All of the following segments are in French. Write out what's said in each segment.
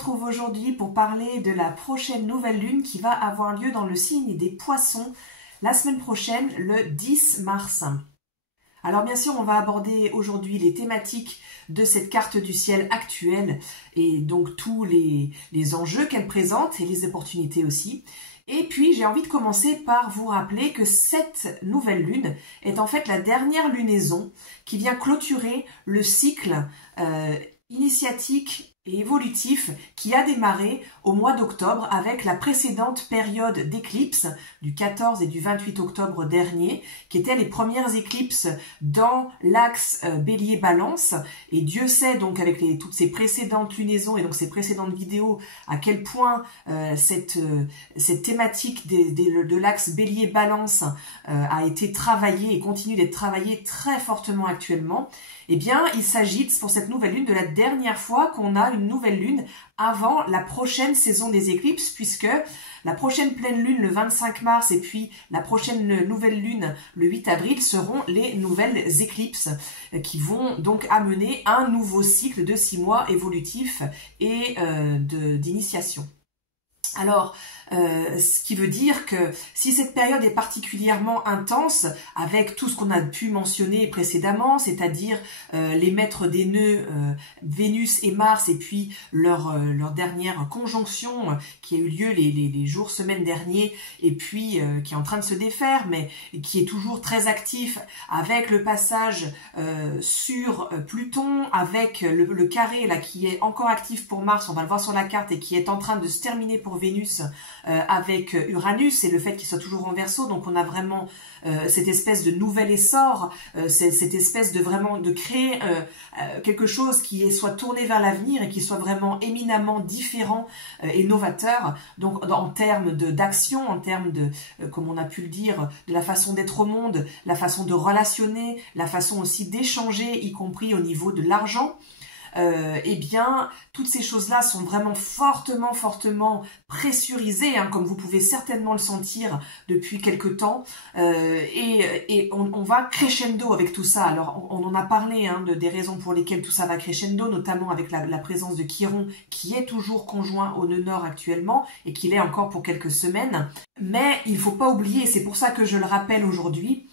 retrouve aujourd'hui pour parler de la prochaine nouvelle lune qui va avoir lieu dans le signe des Poissons la semaine prochaine, le 10 mars. Alors bien sûr, on va aborder aujourd'hui les thématiques de cette carte du ciel actuelle et donc tous les enjeux qu'elle présente et les opportunités aussi. Et puis, j'ai envie de commencer par vous rappeler que cette nouvelle lune est en fait la dernière lunaison qui vient clôturer le cycle initiatique et évolutif qui a démarré au mois d'octobre avec la précédente période d'éclipse du 14 et du 28 octobre dernier, qui étaient les premières éclipses dans l'axe Bélier-Balance. Et Dieu sait donc avec toutes ces précédentes lunaisons et donc ces précédentes vidéos à quel point cette thématique de l'axe Bélier-Balance a été travaillée et continue d'être travaillée très fortement actuellement. Eh bien, il s'agit pour cette nouvelle lune de la dernière fois qu'on a une nouvelle lune avant la prochaine saison des éclipses, puisque la prochaine pleine lune le 25 mars et puis la prochaine nouvelle lune le 8 avril seront les nouvelles éclipses qui vont donc amener un nouveau cycle de 6 mois évolutif et d'initiation. Alors, ce qui veut dire que si cette période est particulièrement intense, avec tout ce qu'on a pu mentionner précédemment, c'est-à-dire les maîtres des nœuds, Vénus et Mars, et puis leur dernière conjonction qui a eu lieu les jours, semaines derniers, et puis qui est en train de se défaire, mais qui est toujours très actif, avec le passage sur Pluton, avec le carré là qui est encore actif pour Mars, on va le voir sur la carte, et qui est en train de se terminer pour Vénus, avec Uranus et le fait qu'il soit toujours en Verseau. Donc on a vraiment cette espèce de nouvel essor, cette espèce de créer quelque chose qui soit tourné vers l'avenir et qui soit vraiment éminemment différent et novateur. Donc en termes d'action, en termes de, comme on a pu le dire, de la façon d'être au monde, la façon de relationner, la façon aussi d'échanger, y compris au niveau de l'argent. Eh bien, toutes ces choses-là sont vraiment fortement pressurisées, hein, comme vous pouvez certainement le sentir depuis quelque temps, et on va crescendo avec tout ça. Alors, on en a parlé hein, des raisons pour lesquelles tout ça va crescendo, notamment avec la présence de Chiron, qui est toujours conjoint au nœud nord actuellement, et qui l'est encore pour quelques semaines. Mais il ne faut pas oublier, c'est pour ça que je le rappelle aujourd'hui,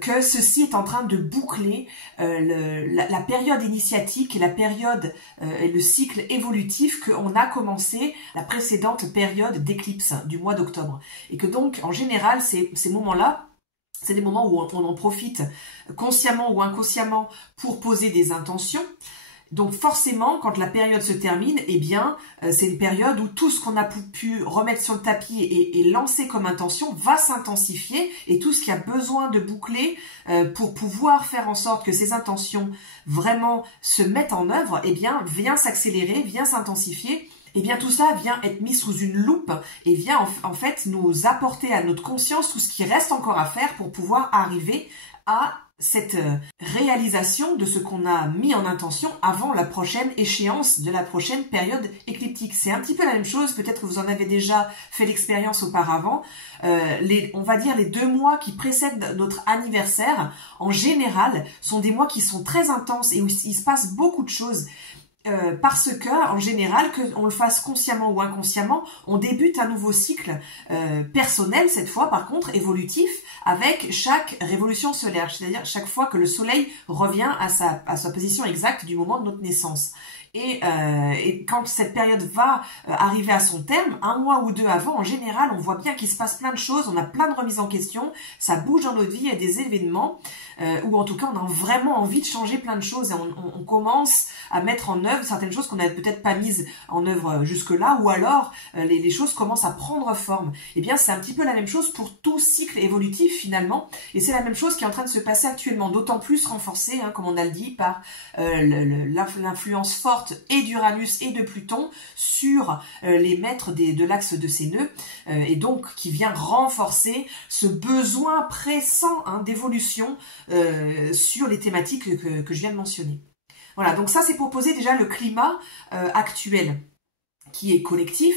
que ceci est en train de boucler la période initiatique et la période et le cycle évolutif qu'on a commencé la précédente période d'éclipse du mois d'octobre. Et que donc, en général, ces moments-là, c'est des moments où on en profite consciemment ou inconsciemment pour poser des intentions. Donc forcément, quand la période se termine, eh bien, c'est une période où tout ce qu'on a pu remettre sur le tapis et lancer comme intention va s'intensifier, et tout ce qui a besoin de boucler pour pouvoir faire en sorte que ces intentions vraiment se mettent en œuvre, eh bien, vient s'accélérer, vient s'intensifier. Eh bien, tout ça vient être mis sous une loupe et vient en fait nous apporter à notre conscience tout ce qui reste encore à faire pour pouvoir arriver à cette réalisation de ce qu'on a mis en intention avant la prochaine échéance de la prochaine période écliptique. C'est un petit peu la même chose, peut-être que vous en avez déjà fait l'expérience auparavant. On va dire les 2 mois qui précèdent notre anniversaire, en général, sont des mois qui sont très intenses et où il se passe beaucoup de choses. Parce que, en général, qu'on le fasse consciemment ou inconsciemment, on débute un nouveau cycle personnel, cette fois par contre évolutif, avec chaque révolution solaire, c'est-à-dire chaque fois que le soleil revient à sa position exacte du moment de notre naissance. Et quand cette période va arriver à son terme, 1 mois ou 2 avant, en général, on voit bien qu'il se passe plein de choses, on a plein de remises en question, ça bouge dans notre vie, il y a des événements, ou en tout cas, on a vraiment envie de changer plein de choses, et on commence à mettre en œuvre certaines choses qu'on n'avait peut-être pas mises en œuvre jusque-là, ou alors les choses commencent à prendre forme. Eh bien, c'est un petit peu la même chose pour tout cycle évolutif finalement, et c'est la même chose qui est en train de se passer actuellement, d'autant plus renforcée, hein, comme on a le dit, par l'influence forte et d'Uranus et de Pluton sur les maîtres de l'axe de ces nœuds, et donc qui vient renforcer ce besoin pressant hein, d'évolution sur les thématiques que je viens de mentionner. Voilà, donc ça c'est pour poser déjà le climat actuel qui est collectif,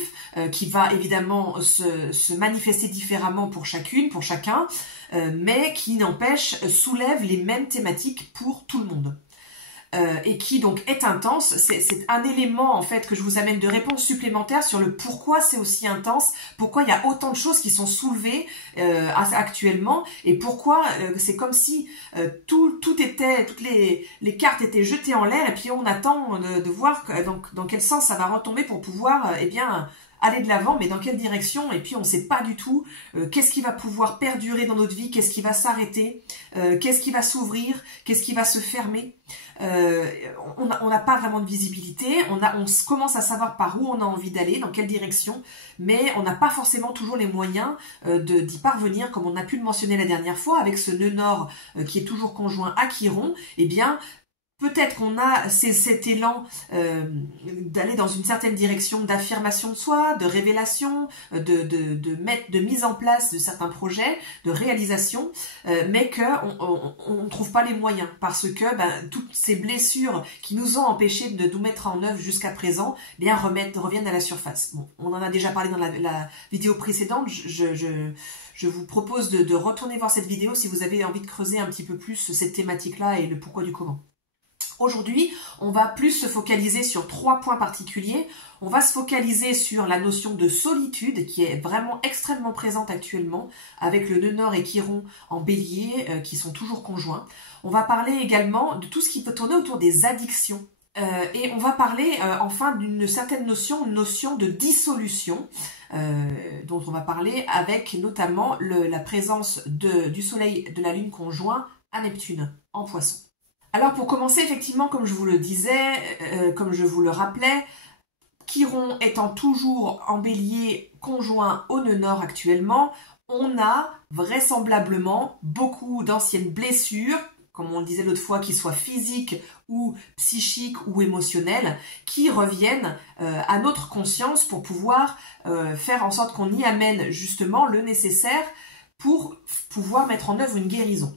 qui va évidemment se manifester différemment pour chacune, pour chacun, mais qui n'empêche soulève les mêmes thématiques pour tout le monde. et qui donc est intense. C'est un élément en fait que je vous amène de réponse supplémentaire sur le pourquoi c'est aussi intense, pourquoi il y a autant de choses qui sont soulevées actuellement, et pourquoi c'est comme si toutes les cartes étaient jetées en l'air, et puis on attend de voir dans quel sens ça va retomber pour pouvoir aller de l'avant, mais dans quelle direction, et puis on ne sait pas du tout qu'est-ce qui va pouvoir perdurer dans notre vie, qu'est-ce qui va s'arrêter, qu'est-ce qui va s'ouvrir, qu'est-ce qui va se fermer. On n'a pas vraiment de visibilité, on commence à savoir par où on a envie d'aller, dans quelle direction, mais on n'a pas forcément toujours les moyens d'y parvenir, comme on a pu le mentionner la dernière fois, avec ce nœud nord qui est toujours conjoint à Chiron. Eh bien, peut-être qu'on a cet élan d'aller dans une certaine direction d'affirmation de soi, de révélation, de mise en place de certains projets, de réalisation, mais qu'on ne trouve pas les moyens parce que toutes ces blessures qui nous ont empêchés de nous mettre en œuvre jusqu'à présent reviennent à la surface. Bon, on en a déjà parlé dans la vidéo précédente. Je vous propose de retourner voir cette vidéo si vous avez envie de creuser un petit peu plus cette thématique-là et le pourquoi du comment. Aujourd'hui, on va plus se focaliser sur 3 points particuliers. On va se focaliser sur la notion de solitude qui est vraiment extrêmement présente actuellement avec le nœud nord et Chiron en bélier qui sont toujours conjoints. On va parler également de tout ce qui peut tourner autour des addictions. Et on va parler enfin d'une certaine notion de dissolution dont on va parler avec notamment la présence du soleil de la lune conjoint à Neptune en Poisson. Alors pour commencer, effectivement, comme je vous le disais, comme je vous le rappelais, Chiron étant toujours en bélier conjoint au nœud nord actuellement, on a vraisemblablement beaucoup d'anciennes blessures, comme on le disait l'autre fois, qu'ils soient physiques ou psychiques ou émotionnelles, qui reviennent à notre conscience pour pouvoir faire en sorte qu'on y amène justement le nécessaire pour pouvoir mettre en œuvre une guérison.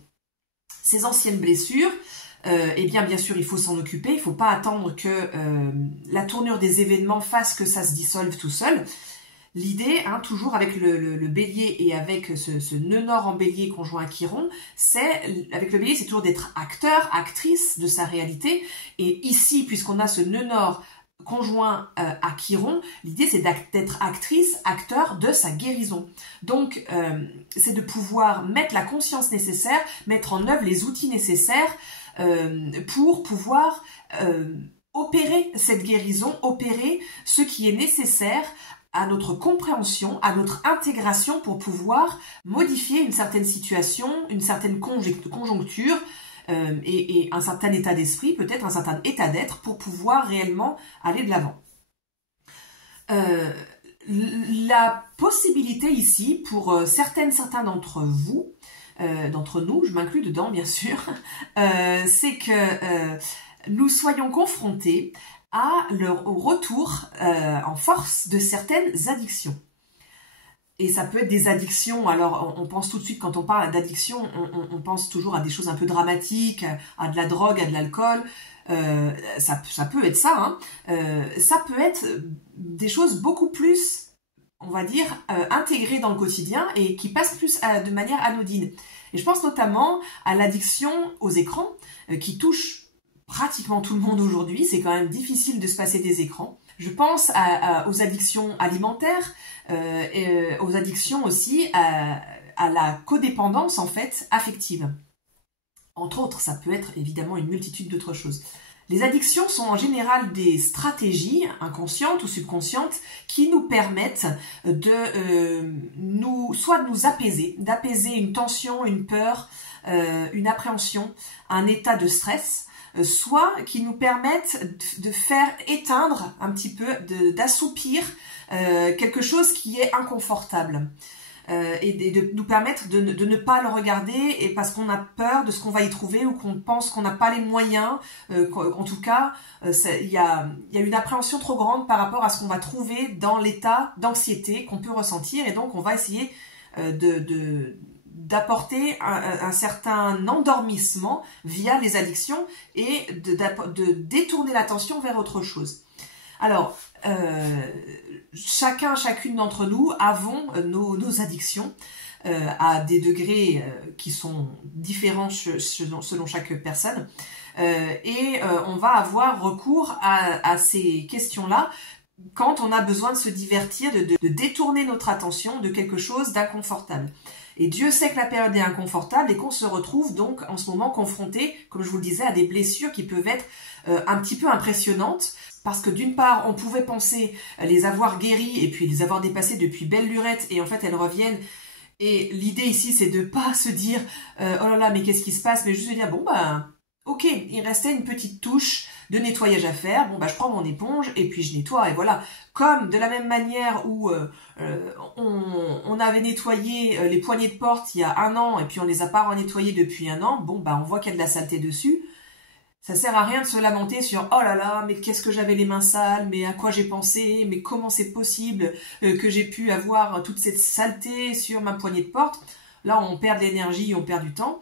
Ces anciennes blessures, bien sûr, il faut s'en occuper. Il ne faut pas attendre que la tournure des événements fasse que ça se dissolve tout seul. L'idée, toujours avec le bélier et avec ce nœud nord en bélier conjoint à Chiron, avec le bélier, c'est toujours d'être acteur, actrice de sa réalité. Et ici, puisqu'on a ce nœud nord conjoint à Chiron, l'idée c'est d'être actrice, acteur de sa guérison. Donc, c'est de pouvoir mettre la conscience nécessaire, mettre en œuvre les outils nécessaires pour pouvoir opérer cette guérison, opérer ce qui est nécessaire à notre compréhension, à notre intégration pour pouvoir modifier une certaine situation, une certaine conjoncture et un certain état d'esprit, peut-être un certain état d'être pour pouvoir réellement aller de l'avant. La possibilité ici pour certains d'entre vous, d'entre nous, je m'inclus dedans bien sûr, c'est que nous soyons confrontés au retour en force de certaines addictions. Et ça peut être des addictions, alors on pense tout de suite, quand on parle d'addiction, on pense toujours à des choses un peu dramatiques, à de la drogue, à de l'alcool, ça peut être ça, ça peut être des choses beaucoup plus, on va dire, intégrées dans le quotidien et qui passent plus de manière anodine. Et je pense notamment à l'addiction aux écrans, qui touche pratiquement tout le monde aujourd'hui. C'est quand même difficile de se passer des écrans. Je pense aux addictions alimentaires, et aux addictions aussi à la codépendance en fait affective. Entre autres, ça peut être évidemment une multitude d'autres choses. Les addictions sont en général des stratégies inconscientes ou subconscientes qui nous permettent soit de nous apaiser, d'apaiser une tension, une peur, une appréhension, un état de stress, soit qui nous permettent de faire éteindre un petit peu, d'assoupir quelque chose qui est inconfortable. Et de nous permettre de ne pas le regarder et parce qu'on a peur de ce qu'on va y trouver ou qu'on pense qu'on n'a pas les moyens. En tout cas, il y a une appréhension trop grande par rapport à ce qu'on va trouver dans l'état d'anxiété qu'on peut ressentir et donc on va essayer d'apporter un certain endormissement via les addictions et de détourner l'attention vers autre chose. Alors, chacune d'entre nous avons nos addictions à des degrés qui sont différents selon chaque personne. On va avoir recours à ces questions-là quand on a besoin de se divertir, de détourner notre attention de quelque chose d'inconfortable. Et Dieu sait que la période est inconfortable et qu'on se retrouve donc en ce moment confronté, comme je vous le disais, à des blessures qui peuvent être un petit peu impressionnantes. Parce que d'une part, on pouvait penser les avoir guéries et puis les avoir dépassées depuis belle lurette et en fait elles reviennent. Et l'idée ici, c'est de pas se dire oh là là, mais qu'est-ce qui se passe, mais juste de dire bon ben ok, il restait une petite touche de nettoyage à faire, bon bah je prends mon éponge et puis je nettoie et voilà. Comme de la même manière où on avait nettoyé les poignées de porte il y a 1 an et puis on les a pas nettoyés depuis 1 an, bon bah on voit qu'il y a de la saleté dessus. Ça sert à rien de se lamenter sur oh là là, mais qu'est-ce que j'avais les mains sales, mais à quoi j'ai pensé, mais comment c'est possible que j'ai pu avoir toute cette saleté sur ma poignée de porte. Là on perd de l'énergie, on perd du temps.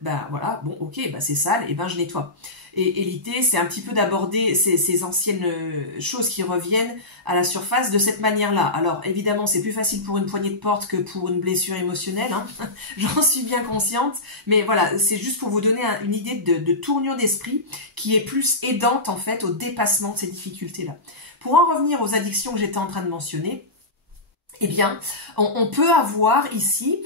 Ben voilà, bon ok, ben c'est sale, et ben je nettoie. Et l'idée, c'est un petit peu d'aborder ces anciennes choses qui reviennent à la surface de cette manière-là. Alors évidemment, c'est plus facile pour une poignée de porte que pour une blessure émotionnelle, hein. J'en suis bien consciente, mais voilà, c'est juste pour vous donner une idée de tournure d'esprit qui est plus aidante en fait au dépassement de ces difficultés-là. Pour en revenir aux addictions que j'étais en train de mentionner, eh bien, on peut avoir ici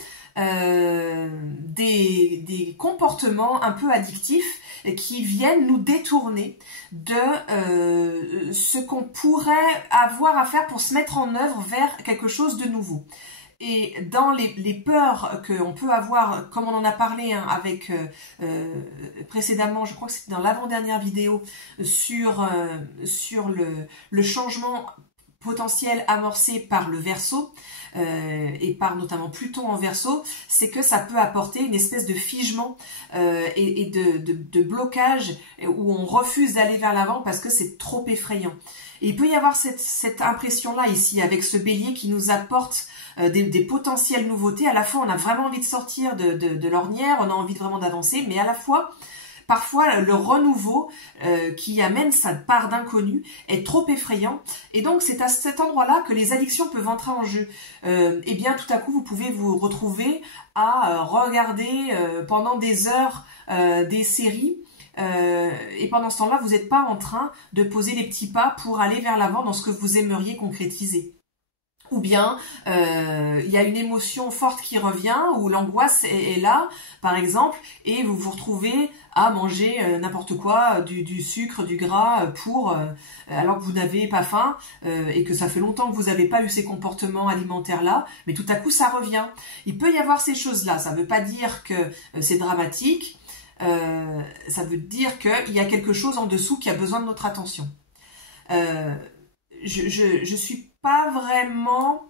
des comportements un peu addictifs qui viennent nous détourner de ce qu'on pourrait avoir à faire pour se mettre en œuvre vers quelque chose de nouveau. Et dans les peurs qu'on peut avoir, comme on en a parlé hein, avec précédemment, je crois que c'était dans l'avant-dernière vidéo, sur le changement potentiel amorcé par le Verseau, et par notamment Pluton en Verseau, c'est que ça peut apporter une espèce de figement et de blocage où on refuse d'aller vers l'avant parce que c'est trop effrayant. Et il peut y avoir cette impression-là ici avec ce bélier qui nous apporte des potentielles nouveautés. À la fois, on a vraiment envie de sortir de l'ornière, on a envie vraiment d'avancer, mais à la fois, parfois, le renouveau qui amène sa part d'inconnu est trop effrayant. Et donc, c'est à cet endroit-là que les addictions peuvent entrer en jeu. Eh bien, tout à coup, vous pouvez vous retrouver à regarder pendant des heures des séries. Et pendant ce temps-là, vous n'êtes pas en train de poser les petits pas pour aller vers l'avant dans ce que vous aimeriez concrétiser. Ou bien il y a une émotion forte qui revient, ou l'angoisse est là, par exemple, et vous vous retrouvez à manger n'importe quoi, du sucre, du gras, alors que vous n'avez pas faim, et que ça fait longtemps que vous n'avez pas eu ces comportements alimentaires-là, mais tout à coup ça revient. Il peut y avoir ces choses-là, ça ne veut pas dire que c'est dramatique, ça veut dire qu'il y a quelque chose en dessous qui a besoin de notre attention. Je suis pas vraiment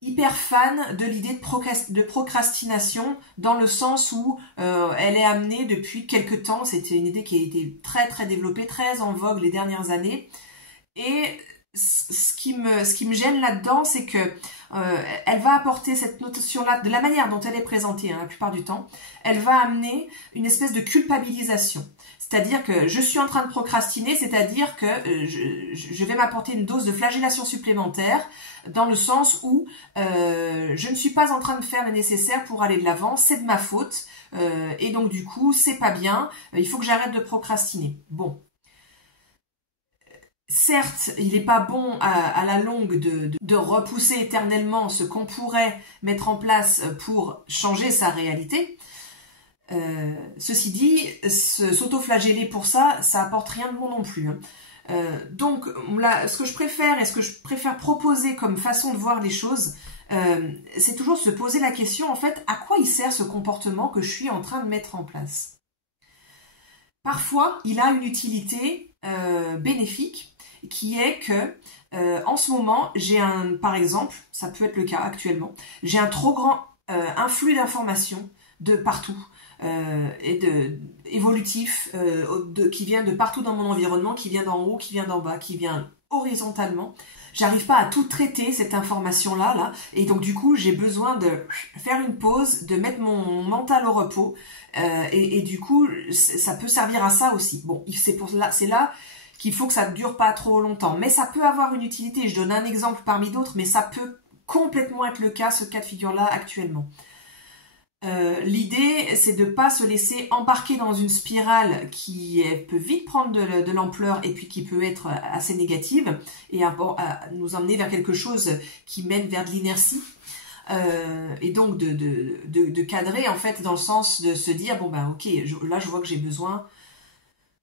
hyper fan de l'idée de procrastination dans le sens où elle est amenée depuis quelque temps. C'était une idée qui a été très très développée, très en vogue les dernières années. Et ce qui me gêne là-dedans, c'est que elle va apporter cette notion-là, de la manière dont elle est présentée hein, la plupart du temps, elle va amener une espèce de culpabilisation. C'est-à-dire que je suis en train de procrastiner, c'est-à-dire que je vais m'apporter une dose de flagellation supplémentaire dans le sens où je ne suis pas en train de faire le nécessaire pour aller de l'avant, c'est de ma faute, et donc du coup, c'est pas bien, il faut que j'arrête de procrastiner. Bon. Certes, il n'est pas bon à la longue de repousser éternellement ce qu'on pourrait mettre en place pour changer sa réalité. Ceci dit, s'auto-flageller pour ça, ça apporte rien de bon non plus. Donc, là, ce que je préfère et ce que je préfère proposer comme façon de voir les choses, c'est toujours se poser la question, en fait, à quoi il sert ce comportement que je suis en train de mettre en place? Parfois, il a une utilité bénéfique, qui est que en ce moment, par exemple, ça peut être le cas actuellement, j'ai un trop grand influx d'informations de partout. Évolutif qui vient de partout dans mon environnement, qui vient d'en haut, qui vient d'en bas, qui vient horizontalement. J'arrive pas à tout traiter cette information-là, et donc du coup j'ai besoin de faire une pause, de mettre mon mental au repos, et du coup ça peut servir à ça aussi. Bon, c'est là qu'il faut que ça ne dure pas trop longtemps. Mais ça peut avoir une utilité. Je donne un exemple parmi d'autres, mais ça peut complètement être le cas, ce cas de figure-là actuellement. L'idée, c'est de ne pas se laisser embarquer dans une spirale qui peut vite prendre de l'ampleur et puis qui peut être assez négative et nous emmener vers quelque chose qui mène vers de l'inertie. Et donc de cadrer en fait dans le sens de se dire bon ben ok, là je vois que j'ai besoin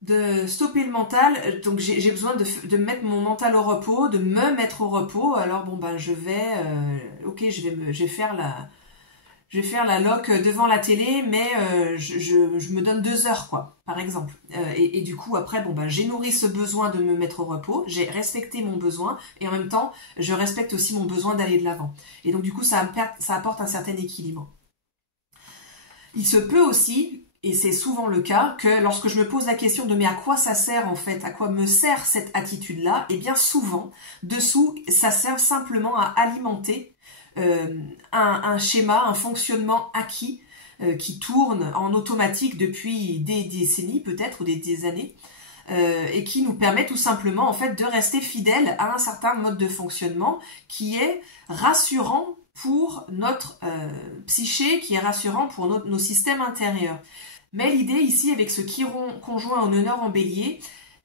de stopper le mental, donc j'ai besoin de mettre mon mental au repos, de me mettre au repos. Alors bon ben je vais ok, je vais faire la loc devant la télé, mais je me donne 2 heures, quoi, par exemple. Et du coup, après, bon, ben, j'ai nourri ce besoin de me mettre au repos, j'ai respecté mon besoin, et en même temps, je respecte aussi mon besoin d'aller de l'avant. Et donc, du coup, ça apporte un certain équilibre. Il se peut aussi, et c'est souvent le cas, que lorsque je me pose la question de mais à quoi ça sert en fait, à quoi me sert cette attitude-là, et bien souvent, dessous, ça sert simplement à alimenter un schéma, un fonctionnement acquis qui tourne en automatique depuis des décennies peut-être ou des années et qui nous permet tout simplement en fait de rester fidèle à un certain mode de fonctionnement qui est rassurant pour notre psyché, qui est rassurant pour nos systèmes intérieurs. Mais l'idée ici avec ce chiron conjoint en honneur en bélier,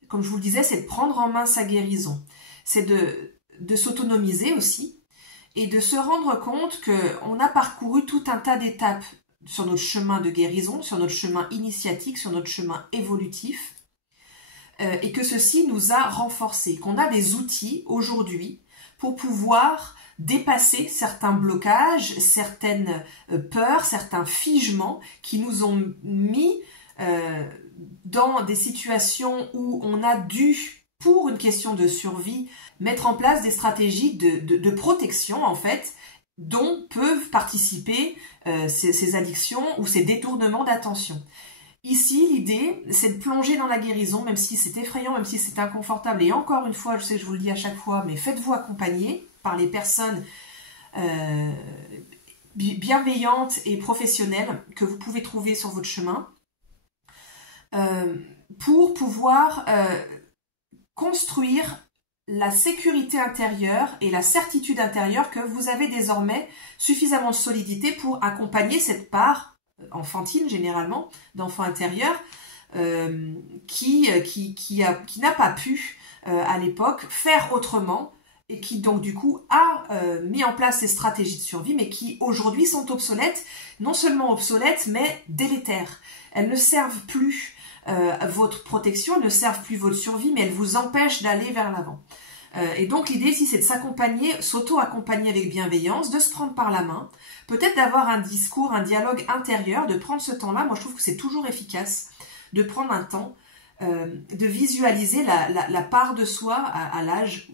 comme je vous le disais, c'est de prendre en main sa guérison, c'est de s'autonomiser aussi, et de se rendre compte qu'on a parcouru tout un tas d'étapes sur notre chemin de guérison, sur notre chemin initiatique, sur notre chemin évolutif, et que ceci nous a renforcés, qu'on a des outils aujourd'hui pour pouvoir dépasser certains blocages, certaines peurs, certains figements qui nous ont mis dans des situations où on a dû, pour une question de survie, mettre en place des stratégies de protection, en fait, dont peuvent participer ces addictions ou ces détournements d'attention. Ici, l'idée, c'est de plonger dans la guérison, même si c'est effrayant, même si c'est inconfortable. Et encore une fois, je sais que je vous le dis à chaque fois, mais faites-vous accompagner par les personnes bienveillantes et professionnelles que vous pouvez trouver sur votre chemin pour pouvoir construire la sécurité intérieure et la certitude intérieure que vous avez désormais suffisamment de solidité pour accompagner cette part enfantine généralement, d'enfant intérieur, qui n'a pas pu à l'époque faire autrement et qui donc du coup a mis en place ces stratégies de survie mais qui aujourd'hui sont obsolètes, non seulement obsolètes mais délétères. Elles ne servent plus votre protection, elles ne servent plus votre survie mais elles vous empêchent d'aller vers l'avant. Et donc l'idée ici c'est de s'accompagner, s'auto-accompagner avec bienveillance, de se prendre par la main, peut-être d'avoir un discours, un dialogue intérieur, de prendre ce temps-là. Moi je trouve que c'est toujours efficace de prendre un temps, de visualiser la part de soi à l'âge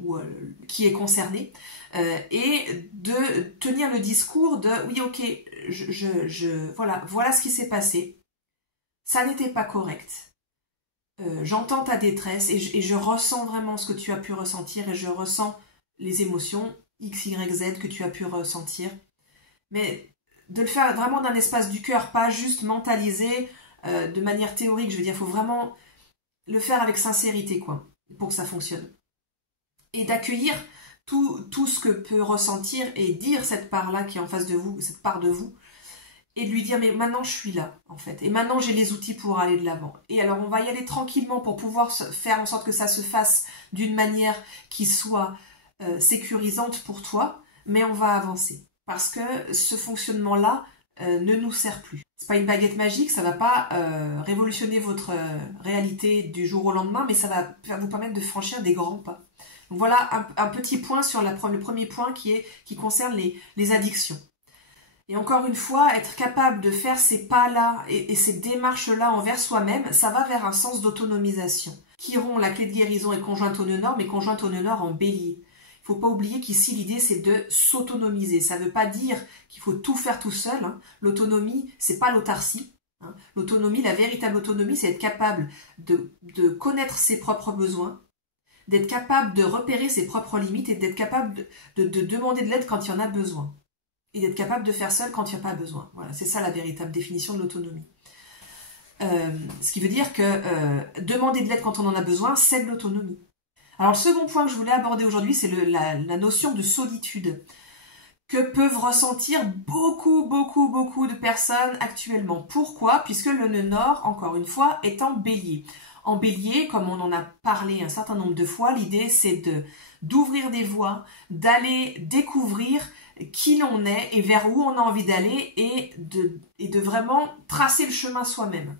qui est concerné et de tenir le discours de oui ok, voilà ce qui s'est passé, ça n'était pas correct. J'entends ta détresse et je ressens vraiment ce que tu as pu ressentir et je ressens les émotions X, Y, Z que tu as pu ressentir. Mais de le faire vraiment d'un espace du cœur, pas juste mentaliser de manière théorique. Je veux dire, il faut vraiment le faire avec sincérité, quoi, pour que ça fonctionne. Et d'accueillir tout ce que peut ressentir et dire cette part-là qui est en face de vous, cette part de vous, et de lui dire mais maintenant je suis là en fait et maintenant j'ai les outils pour aller de l'avant et alors on va y aller tranquillement pour pouvoir faire en sorte que ça se fasse d'une manière qui soit sécurisante pour toi, mais on va avancer parce que ce fonctionnement là ne nous sert plus. C'est pas une baguette magique, ça va pas révolutionner votre réalité du jour au lendemain, mais ça va vous permettre de franchir des grands pas. Donc voilà un petit point sur le premier point qui concerne les addictions. Et encore une fois, être capable de faire ces pas-là et ces démarches-là envers soi-même, ça va vers un sens d'autonomisation. Chiron, la clé de guérison est conjointe au nœud nord, mais conjointe au nœud nord en bélier. Il ne faut pas oublier qu'ici, l'idée, c'est de s'autonomiser. Ça ne veut pas dire qu'il faut tout faire tout seul. Hein. L'autonomie, c'est pas l'autarcie. Hein. L'autonomie, la véritable autonomie, c'est être capable de connaître ses propres besoins, d'être capable de repérer ses propres limites et d'être capable de demander de l'aide quand il y en a besoin. Et d'être capable de faire seul quand il n'y a pas besoin. Voilà, c'est ça la véritable définition de l'autonomie. Ce qui veut dire que demander de l'aide quand on en a besoin, c'est de l'autonomie. Alors le second point que je voulais aborder aujourd'hui, c'est la notion de solitude que peuvent ressentir beaucoup de personnes actuellement. Pourquoi? Puisque le nœud nord, encore une fois, est en bélier. En bélier, comme on en a parlé un certain nombre de fois, l'idée c'est d'ouvrir des voies, d'aller découvrir qui l'on est et vers où on a envie d'aller et de vraiment tracer le chemin soi-même.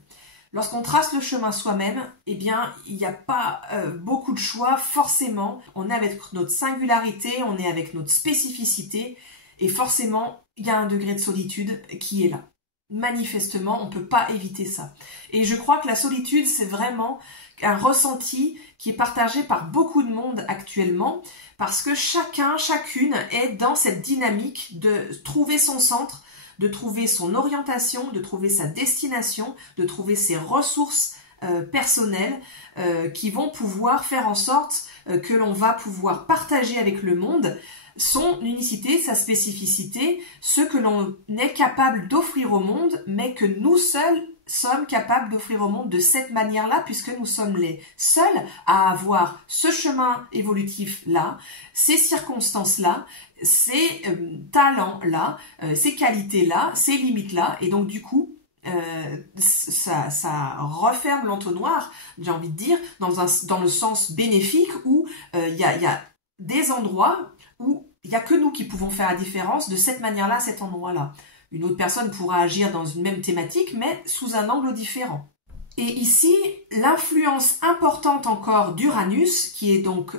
Lorsqu'on trace le chemin soi-même, eh bien, il n'y a pas beaucoup de choix, forcément. On est avec notre singularité, on est avec notre spécificité, et forcément, il y a un degré de solitude qui est là. Manifestement, on ne peut pas éviter ça. Et je crois que la solitude, c'est vraiment un ressenti qui est partagé par beaucoup de monde actuellement, parce que chacune est dans cette dynamique de trouver son centre, de trouver son orientation, de trouver sa destination, de trouver ses ressources personnelles qui vont pouvoir faire en sorte que l'on va pouvoir partager avec le monde son unicité, sa spécificité, ce que l'on est capable d'offrir au monde, mais que nous seuls sommes capables d'offrir au monde de cette manière-là, puisque nous sommes les seuls à avoir ce chemin évolutif-là, ces circonstances-là, ces talents-là, ces qualités-là, ces limites-là, et donc du coup, ça referme l'entonnoir, j'ai envie de dire, dans le sens bénéfique où il y a des endroits où il n'y a que nous qui pouvons faire la différence de cette manière-là, à cet endroit-là. Une autre personne pourra agir dans une même thématique, mais sous un angle différent. Et ici, l'influence importante encore d'Uranus, qui est donc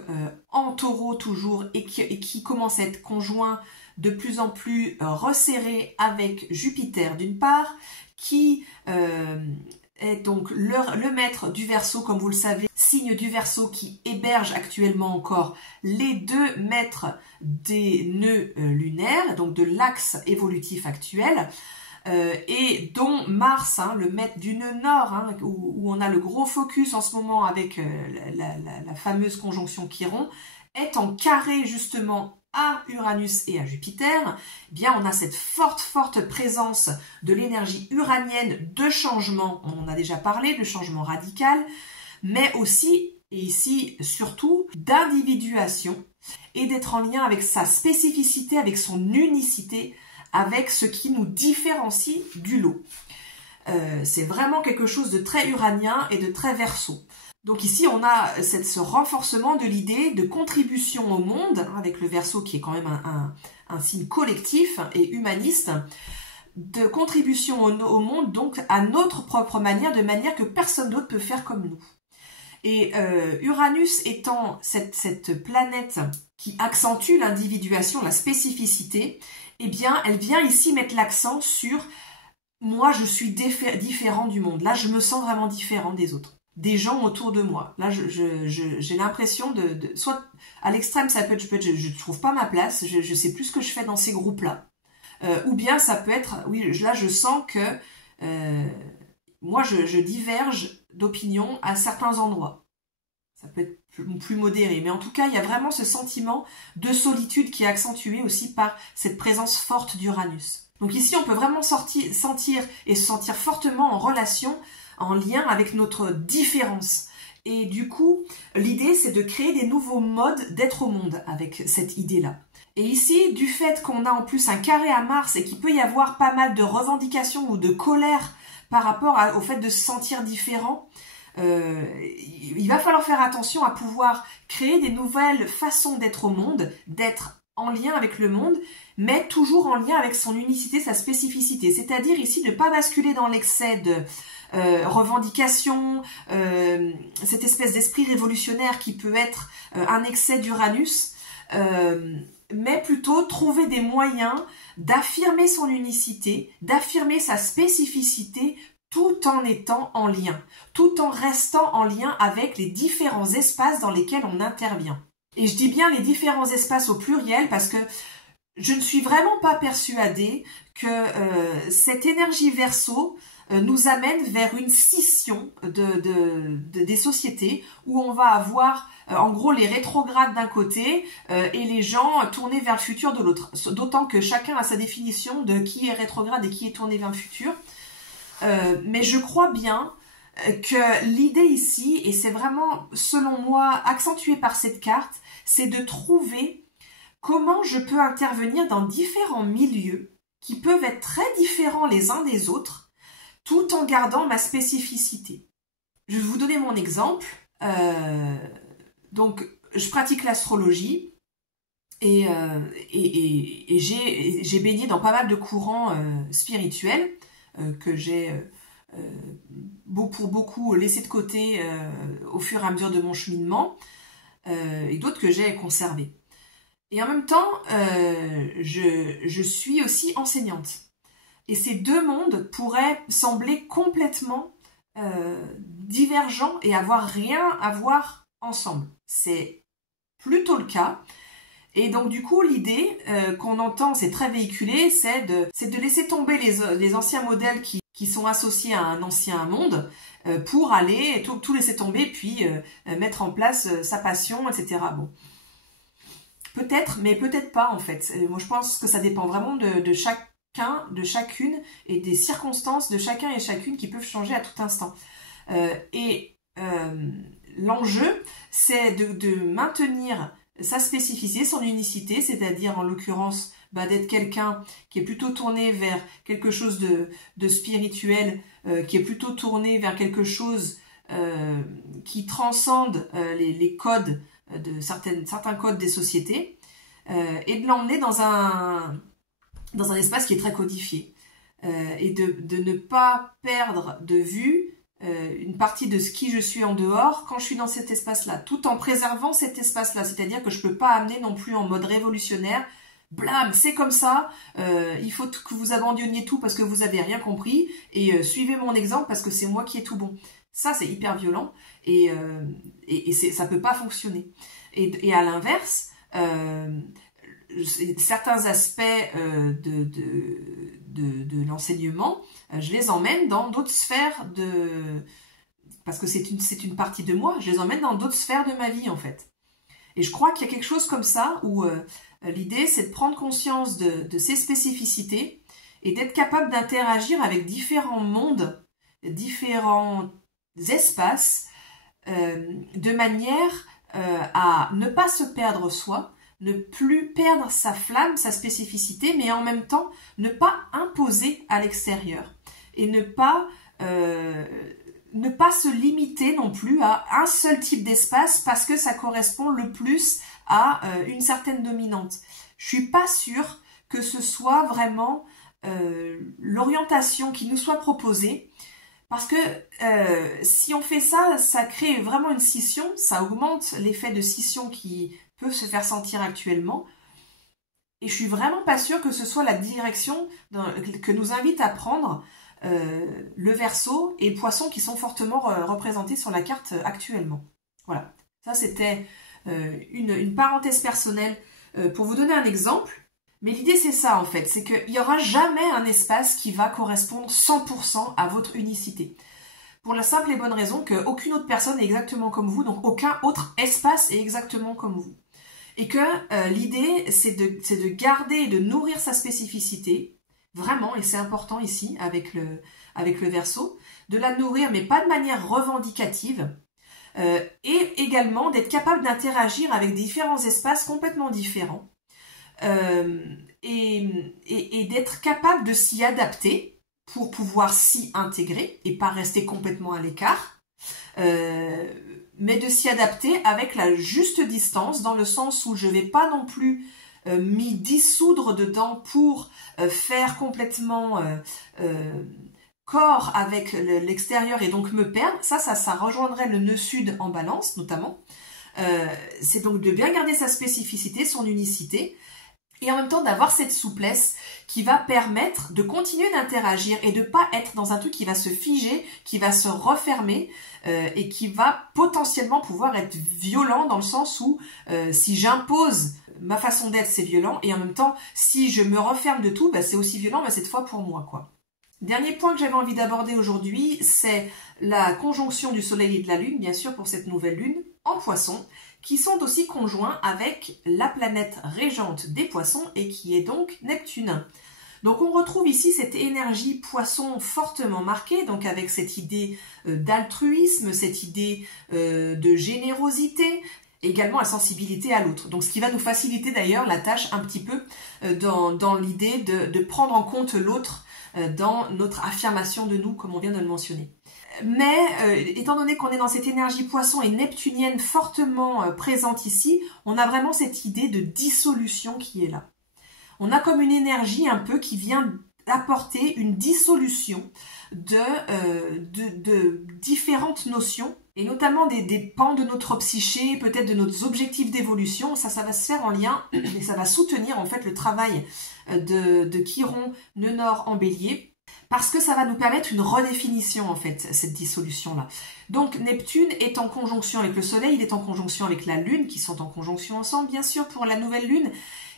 en taureau toujours, et qui commence à être conjoint de plus en plus resserré avec Jupiter d'une part, qui est donc le maître du Verseau, comme vous le savez, signe du Verseau qui héberge actuellement encore les deux maîtres des nœuds lunaires, donc de l'axe évolutif actuel, et dont Mars, le maître du nœud nord, où on a le gros focus en ce moment avec la fameuse conjonction Chiron, est en carré justement à Uranus et à Jupiter. Eh bien, on a cette forte présence de l'énergie uranienne de changement, on en a déjà parlé, de changement radical, mais aussi, et ici surtout, d'individuation et d'être en lien avec sa spécificité, avec son unicité, avec ce qui nous différencie du lot. C'est vraiment quelque chose de très uranien et de très Verseau. Donc ici, on a ce renforcement de l'idée de contribution au monde, avec le Verseau qui est quand même un signe collectif et humaniste, de contribution au monde, donc à notre propre manière, de manière que personne d'autre peut faire comme nous. Et Uranus étant cette planète qui accentue l'individuation, la spécificité, eh bien, elle vient ici mettre l'accent sur « moi, je suis différent du monde ». Là, je me sens vraiment différent des autres, des gens autour de moi. Là, j'ai l'impression soit à l'extrême, ça peut être, je trouve pas ma place, je sais plus ce que je fais dans ces groupes-là. Ou bien ça peut être, oui, là, je sens que moi, je diverge d'opinion à certains endroits. Ça peut être plus modéré, mais en tout cas, il y a vraiment ce sentiment de solitude qui est accentué aussi par cette présence forte d'Uranus. Donc ici, on peut vraiment sentir et se sentir fortement en relation, en lien avec notre différence. Et du coup, l'idée, c'est de créer des nouveaux modes d'être au monde avec cette idée-là. Et ici, du fait qu'on a en plus un carré à Mars et qu'il peut y avoir pas mal de revendications ou de colère par rapport au fait de se sentir différent, il va falloir faire attention à pouvoir créer des nouvelles façons d'être au monde, d'être en lien avec le monde, mais toujours en lien avec son unicité, sa spécificité. C'est-à-dire ici de ne pas basculer dans l'excès de revendication, cette espèce d'esprit révolutionnaire qui peut être un excès d'Uranus, mais plutôt trouver des moyens d'affirmer son unicité, d'affirmer sa spécificité, tout en étant en lien, tout en restant en lien avec les différents espaces dans lesquels on intervient. Et je dis bien les différents espaces au pluriel parce que je ne suis vraiment pas persuadée que cette énergie Verseau nous amène vers une scission des sociétés où on va avoir en gros les rétrogrades d'un côté et les gens tournés vers le futur de l'autre. D'autant que chacun a sa définition de qui est rétrograde et qui est tourné vers le futur. mais je crois bien que l'idée ici, et c'est vraiment, selon moi, accentué par cette carte, c'est de trouver comment je peux intervenir dans différents milieux qui peuvent être très différents les uns des autres, tout en gardant ma spécificité. Je vais vous donner mon exemple. Donc, je pratique l'astrologie et j'ai baigné dans pas mal de courants spirituels que j'ai pour beaucoup laissé de côté au fur et à mesure de mon cheminement et d'autres que j'ai conservés. Et en même temps, je suis aussi enseignante. Et ces deux mondes pourraient sembler complètement divergents et avoir rien à voir ensemble. C'est plutôt le cas. Et donc du coup, l'idée qu'on entend, c'est très véhiculé, c'est de laisser tomber les anciens modèles qui sont associés à un ancien monde pour aller tout laisser tomber, puis mettre en place sa passion, etc. Bon. Peut-être, mais peut-être pas en fait. Moi je pense que ça dépend vraiment de chacun, de chacune et des circonstances de chacun et chacune qui peuvent changer à tout instant. L'enjeu, c'est de maintenir sa spécificité, son unicité, c'est-à-dire en l'occurrence d'être quelqu'un qui est plutôt tourné vers quelque chose de spirituel, qui est plutôt tourné vers quelque chose qui transcende les codes certains codes des sociétés et de l'emmener dans un espace qui est très codifié et de ne pas perdre de vue une partie de ce qui je suis en dehors quand je suis dans cet espace-là, tout en préservant cet espace-là, c'est-à-dire que je peux pas amener non plus en mode révolutionnaire, blam, c'est comme ça, il faut que vous abandonniez tout parce que vous avez rien compris et suivez mon exemple parce que c'est moi qui ai tout bon. Ça, c'est hyper violent et ça peut pas fonctionner. Et à l'inverse, certains aspects de l'enseignement, je les emmène dans d'autres sphères parce que c'est une partie de moi, je les emmène dans d'autres sphères de ma vie en fait. Et je crois qu'il y a quelque chose comme ça où l'idée c'est de prendre conscience de ces spécificités et d'être capable d'interagir avec différents mondes, différents espaces, de manière à ne pas se perdre soi, ne plus perdre sa flamme, sa spécificité, mais en même temps ne pas imposer à l'extérieur et ne pas se limiter non plus à un seul type d'espace parce que ça correspond le plus à une certaine dominante. Je suis pas sûre que ce soit vraiment l'orientation qui nous soit proposée. Parce que si on fait ça, ça crée vraiment une scission, ça augmente l'effet de scission qui peut se faire sentir actuellement. Et je suis vraiment pas sûre que ce soit la direction que nous invite à prendre le Verseau et le Poisson qui sont fortement représentés sur la carte actuellement. Voilà, ça c'était une parenthèse personnelle pour vous donner un exemple. Mais l'idée c'est ça en fait, c'est qu'il n'y aura jamais un espace qui va correspondre 100% à votre unicité. Pour la simple et bonne raison qu'aucune autre personne est exactement comme vous, donc aucun autre espace est exactement comme vous. Et que l'idée c'est de garder et de nourrir sa spécificité, vraiment, et c'est important ici avec le Verseau, de la nourrir mais pas de manière revendicative, et également d'être capable d'interagir avec différents espaces complètement différents. Et d'être capable de s'y adapter pour pouvoir s'y intégrer et pas rester complètement à l'écart, mais de s'y adapter avec la juste distance dans le sens où je vais pas non plus m'y dissoudre dedans pour faire complètement corps avec l'extérieur et donc me perdre. Ça rejoindrait le nœud sud en Balance notamment. C'est donc de bien garder sa spécificité, son unicité, et en même temps d'avoir cette souplesse qui va permettre de continuer d'interagir et de pas être dans un truc qui va se figer, qui va se refermer et qui va potentiellement pouvoir être violent dans le sens où si j'impose ma façon d'être, c'est violent, et en même temps si je me referme de tout, c'est aussi violent, mais cette fois pour moi quoi. Dernier point que j'avais envie d'aborder aujourd'hui, c'est la conjonction du Soleil et de la Lune, bien sûr pour cette nouvelle Lune en Poisson, qui sont aussi conjoints avec la planète régente des Poissons et qui est donc Neptune. Donc on retrouve ici cette énergie poisson fortement marquée, donc avec cette idée d'altruisme, cette idée de générosité, et également la sensibilité à l'autre. Donc ce qui va nous faciliter d'ailleurs la tâche un petit peu dans l'idée de prendre en compte l'autre dans notre affirmation de nous, comme on vient de le mentionner. Mais étant donné qu'on est dans cette énergie poisson et neptunienne fortement présente ici, on a vraiment cette idée de dissolution qui est là. On a comme une énergie un peu qui vient apporter une dissolution de différentes notions, et notamment des pans de notre psyché, peut-être de nos objectifs d'évolution. Ça va se faire en lien, et ça va soutenir en fait le travail de Chiron, nœud nord en bélier, parce que ça va nous permettre une redéfinition en fait, cette dissolution-là. Donc Neptune est en conjonction avec le Soleil, il est en conjonction avec la Lune, qui sont en conjonction ensemble bien sûr pour la nouvelle Lune,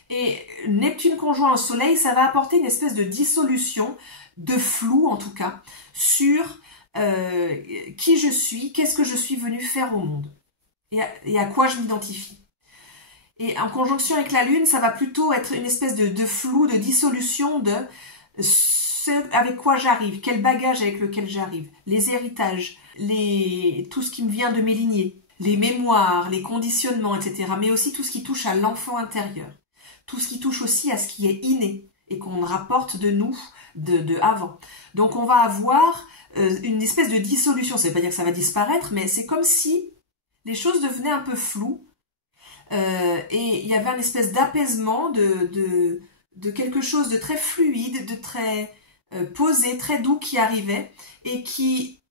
et Neptune conjoint au Soleil, ça va apporter une espèce de dissolution, de flou en tout cas, sur qui je suis, qu'est-ce que je suis venu faire au monde, et à quoi je m'identifie. Et en conjonction avec la Lune, ça va plutôt être une espèce de flou, de dissolution de ce avec quoi j'arrive, quel bagage avec lequel j'arrive, les héritages, tout ce qui me vient de mes lignées, les mémoires, les conditionnements, etc. Mais aussi tout ce qui touche à l'enfant intérieur, tout ce qui touche aussi à ce qui est inné et qu'on rapporte de nous, de avant. Donc on va avoir une espèce de dissolution, ça ne veut pas dire que ça va disparaître, mais c'est comme si les choses devenaient un peu floues, et il y avait une espèce d'apaisement de quelque chose de très fluide, de très posé, très doux qui arrivait et qui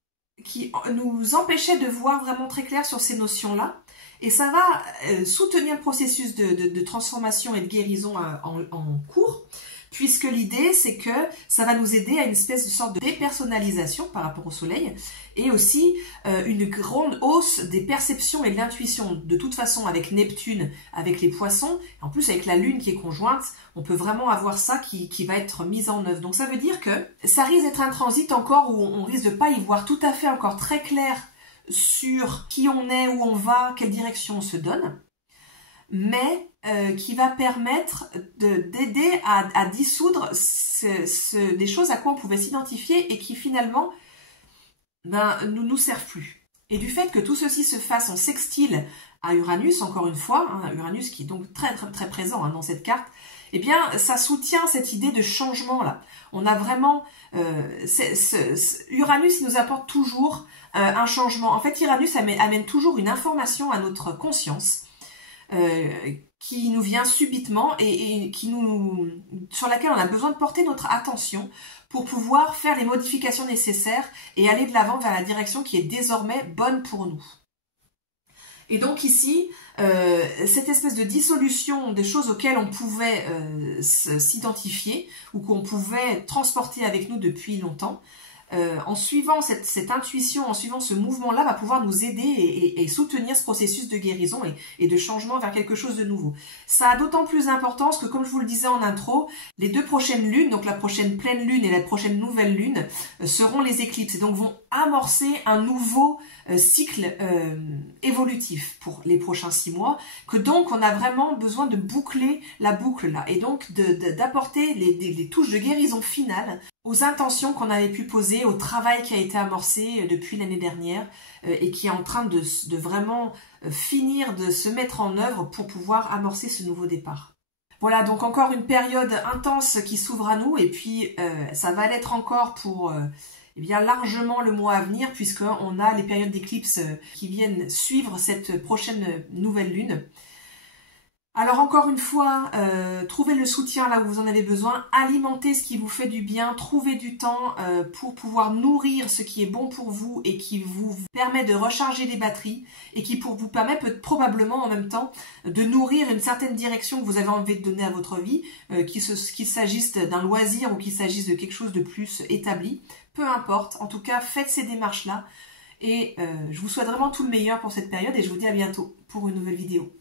nous empêchait de voir vraiment très clair sur ces notions-là. Et ça va soutenir le processus de transformation et de guérison en cours, puisque l'idée c'est que ça va nous aider à une espèce de sorte de dépersonnalisation par rapport au Soleil, et aussi une grande hausse des perceptions et de l'intuition. De toute façon, avec Neptune, avec les poissons, en plus avec la Lune qui est conjointe, on peut vraiment avoir ça qui va être mis en œuvre. Donc ça veut dire que ça risque d'être un transit encore où on risque de pas y voir tout à fait encore très clair sur qui on est, où on va, quelle direction on se donne, mais qui va permettre d'aider à dissoudre des choses à quoi on pouvait s'identifier et qui finalement ne nous servent plus. Et du fait que tout ceci se fasse en sextile à Uranus, encore une fois, Uranus qui est donc très très très présent dans cette carte, eh bien ça soutient cette idée de changement là. On a vraiment Uranus, il nous apporte toujours un changement. En fait, Uranus amène toujours une information à notre conscience qui nous vient subitement et sur laquelle on a besoin de porter notre attention pour pouvoir faire les modifications nécessaires et aller de l'avant vers la direction qui est désormais bonne pour nous. Et donc ici, cette espèce de dissolution des choses auxquelles on pouvait s'identifier ou qu'on pouvait transporter avec nous depuis longtemps, en suivant cette intuition, en suivant ce mouvement-là, va pouvoir nous aider et soutenir ce processus de guérison et de changement vers quelque chose de nouveau. Ça a d'autant plus d'importance que, comme je vous le disais en intro, les deux prochaines lunes, donc la prochaine pleine lune et la prochaine nouvelle lune, seront les éclipses et donc vont amorcer un nouveau cycle évolutif pour les prochains 6 mois, que donc on a vraiment besoin de boucler la boucle là et donc d'apporter les touches de guérison finale aux intentions qu'on avait pu poser, au travail qui a été amorcé depuis l'année dernière et qui est en train de vraiment finir de se mettre en œuvre pour pouvoir amorcer ce nouveau départ. Voilà, donc encore une période intense qui s'ouvre à nous et puis ça va l'être encore pour eh bien largement le mois à venir, puisqu'on a les périodes d'éclipse qui viennent suivre cette prochaine nouvelle lune. Alors encore une fois, trouvez le soutien là où vous en avez besoin, alimentez ce qui vous fait du bien, trouvez du temps pour pouvoir nourrir ce qui est bon pour vous et qui vous permet de recharger les batteries et qui vous permet probablement en même temps de nourrir une certaine direction que vous avez envie de donner à votre vie, qu'il s'agisse d'un loisir ou qu'il s'agisse de quelque chose de plus établi, peu importe, en tout cas faites ces démarches là et je vous souhaite vraiment tout le meilleur pour cette période et je vous dis à bientôt pour une nouvelle vidéo.